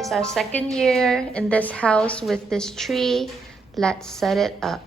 It's our second year in this house with this tree. Let's set it up.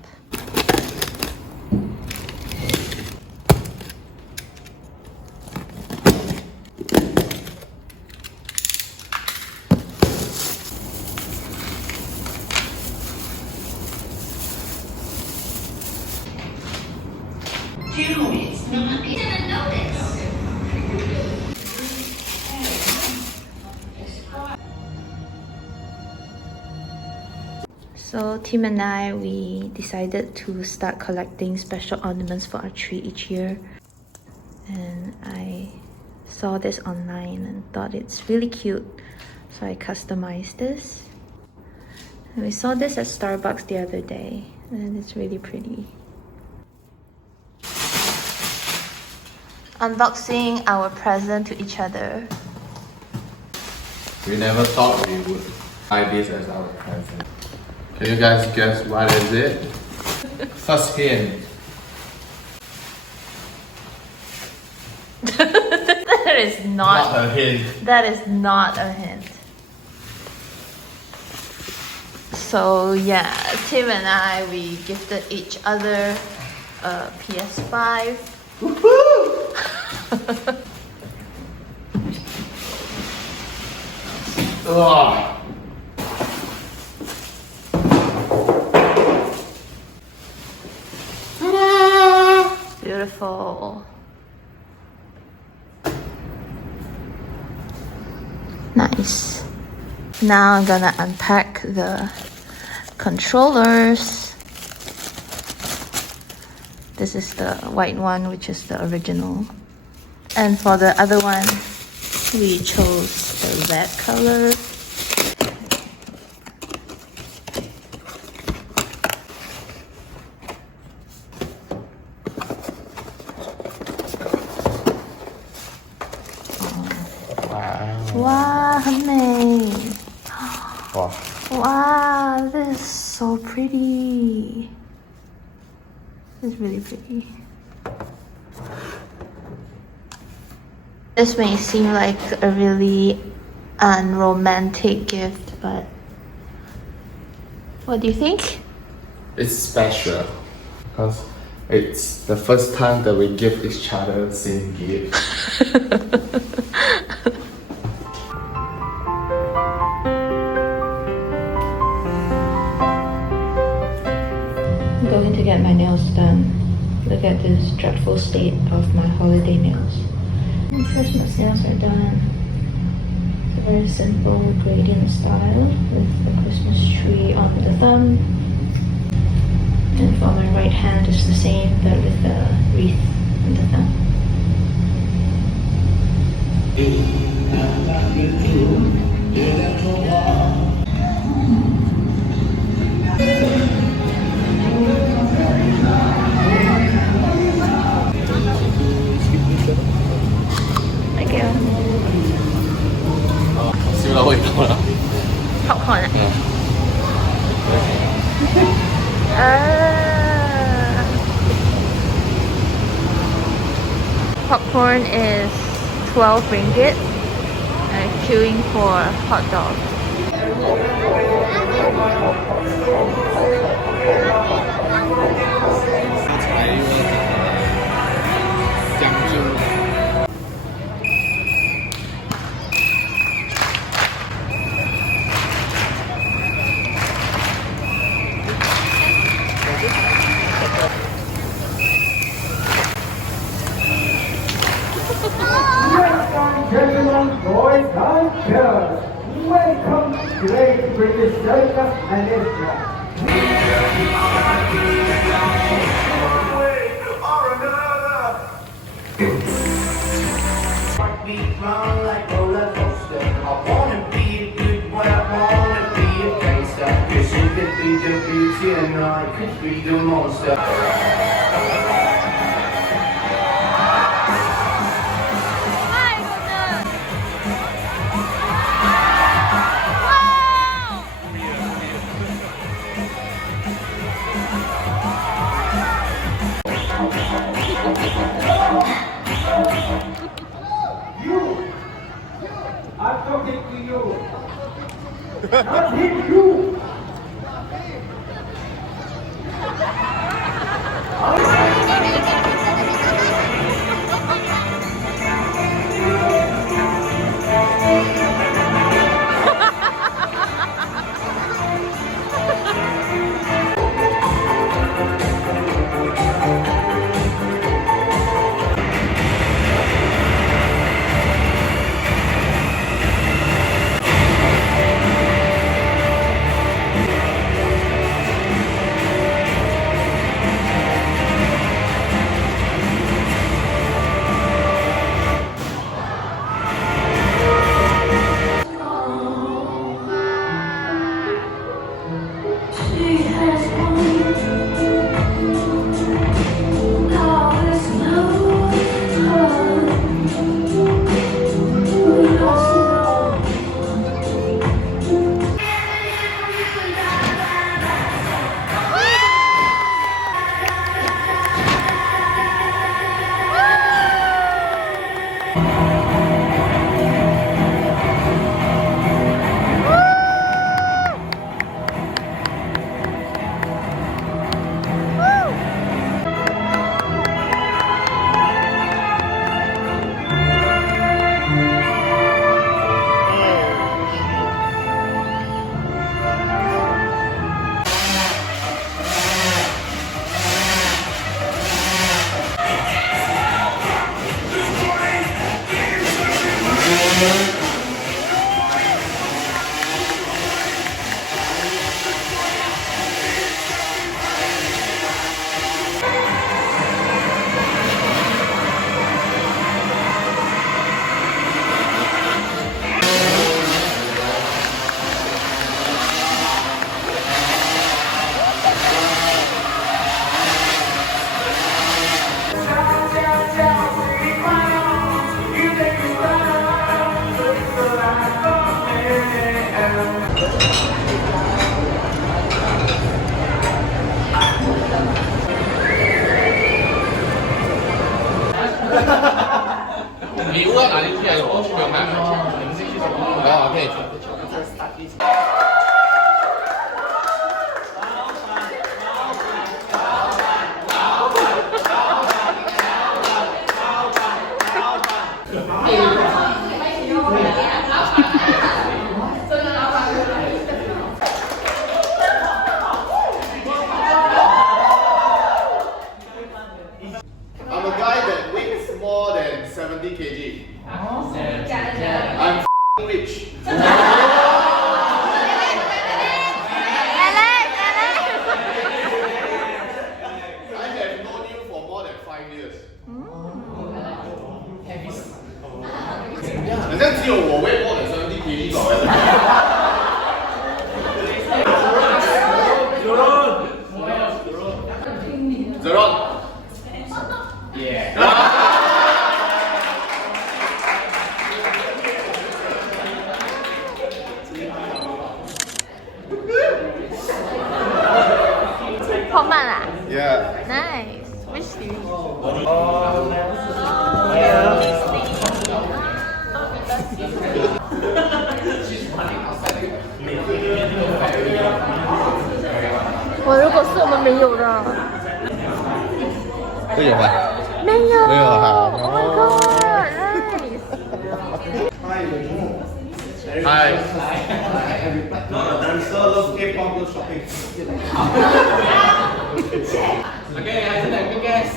So Tim and I, we decided to start collecting special ornaments for our tree each year. And I saw this online and thought it's really cute. So I customized this. And we saw this at Starbucks the other day. And it's really pretty. Unboxing our present to each other. We never thought we would buy this as our present. Can you guys guess what is it? First hint. That is not a hint. That is not a hint. So yeah, Tim and I, we gifted each other a PS5. Woohoo! Oh. Beautiful. Nice. Now I'm gonna unpack the controllers. This is the white one, which is the original. And for the other one, we chose the red color. Wow, 很美. Wow. Wow, this is so pretty. It's really pretty. This may seem like a really unromantic gift, but what do you think? It's special because it's the first time that we give each other the same gift. I'm going to get my nails done. Look at this dreadful state of my holiday nails. And Christmas nails are done. It's a very simple gradient style with the Christmas tree on the thumb. And for my right hand is the same, but with the wreath on the thumb. Thank you. 燒到味道啦 Popcorn. Popcorn is 12 ringgit. Queuing for hot dog. Boys and girls, welcome to Great British Circus and I'm talking to you. Not hit you. Bị ướt à, đi kia rồi, được mà. Đó, ok. I'm a guy that weighs more than 70 kg. I'm rich. I have known you for more than 5 years. 好像只有我 weigh more than 70 kg 吧。Zeron. Yeah. 泡饭啦 Yeah. ，nice，恭喜！我如果是我们没有的，这有吗？没有，没有哈 Oh my god，nice。 Hi. I'm still love K-pop love shopping. Okay, I think I guess.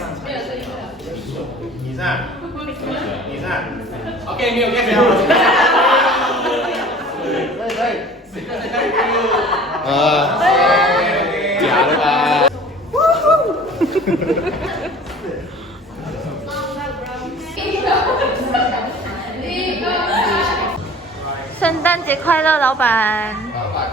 你在？你在？ Okay, 没有 guess. 假的吧？圣诞节快乐，老板！老板，